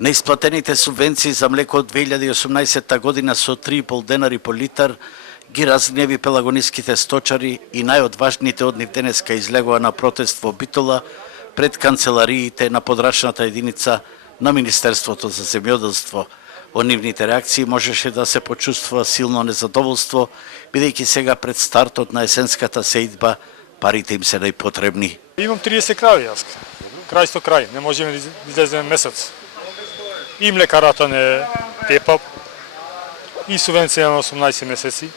Неисплатените субвенции за млеко од 2018 година со 3,5 денари по литар ги разгневи пелагониските сточари и најодважните од нив денеска излегува на протест во Битола пред канцелариите на подрачната единица на Министерството за земјоделство. Од нивните реакции можеше да се почувствува силно незадоволство, бидејќи сега пред стартот на есенската сејдба парите им се најпотребни. Имам 30 крави јас. Крај сто крај, не можеме да излеземе месец. И млекарата не тепа, и субвенција на 18 месеци.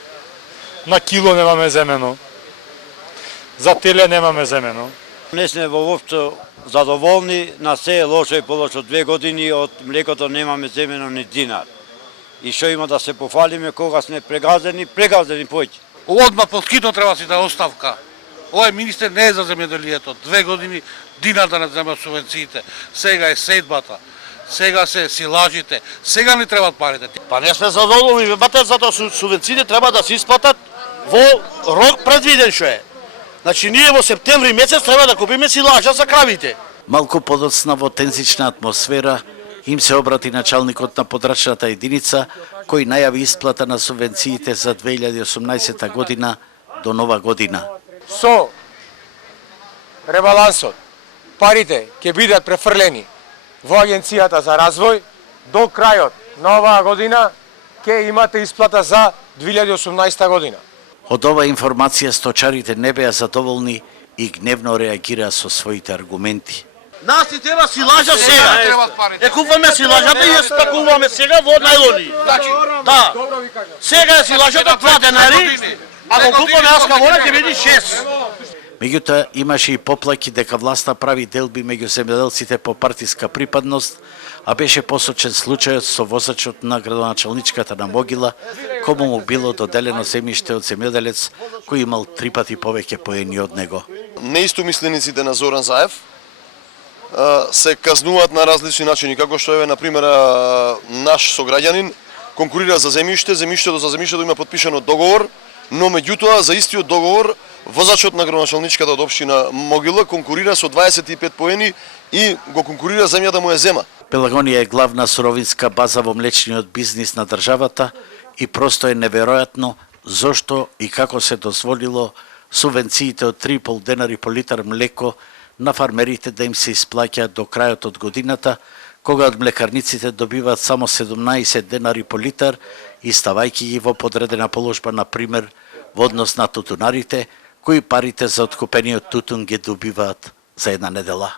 На кило немаме земено, за теле немаме земено. Не сме воопшто задоволни, на се е лошо и полошо. 2 години од млекото немаме земено ни динар. И што има да се пофалиме кога сме прегазени појќе. Одма под хитно треба си да оставка. Овој министер не е за земјоделието. 2 години динар да не зема субвенциите. Сега е сејдбата. Сега се силажите. Сега ни требат парите. Па не сме задоволни, бате, затоа субвенциите треба да се исплатат во рок предвиден што е. Значи ние во септември месец треба да купиме силажа за кравите. Малку подоцна во тензична атмосфера им се обрати началникот на подрачната единица, кој најави исплата на субвенциите за 2018 година до нова година. Со ребалансот парите ќе бидат префрлени во Агенцијата за развој, до крајот на оваа година ќе имате исплата за 2018 година. Од оваа информација сточарите не беа задоволни и гневно реагираа со своите аргументи. Нас ни треба силажа сега. Е купуваме силажата и ја спакуваме сега во најлони. Да. Сега е силажата 2 денари, а го купуваме аскавора ќе биде 6. Меѓутоа, имаше и поплаки дека власта прави делби меѓу земјоделците по партиска припадност, а беше посочен случајот со возачот на градоначалничката на Могила, кому му било доделено земјиште од земјоделец кој имал 3 пати повеќе поени од него. Неистомислениците на Зоран Заев се казнуваат на различни начини, како што е, например, наш сограѓанин конкурира за земјиште, земјиштето за земјиштето има подпишано договор, но меѓутоа за истиот договор возачот на градоначалничката од општина Могила конкурира со 25 поени и го конкурира земја да му ја зема. Пелагонија е главна суровинска база во млечниот бизнис на државата и просто е неверојатно зошто и како се дозволило субвенциите од 3,5 денари по литар млеко на фармерите да им се исплаќаат до крајот од годината, кога од млекарниците добиваат само 17 денари по литар и ставајќи ги во подредена положба, на пример, во однос на тутунарите, кои парите за откупениот тутун ги добиваат за една недела.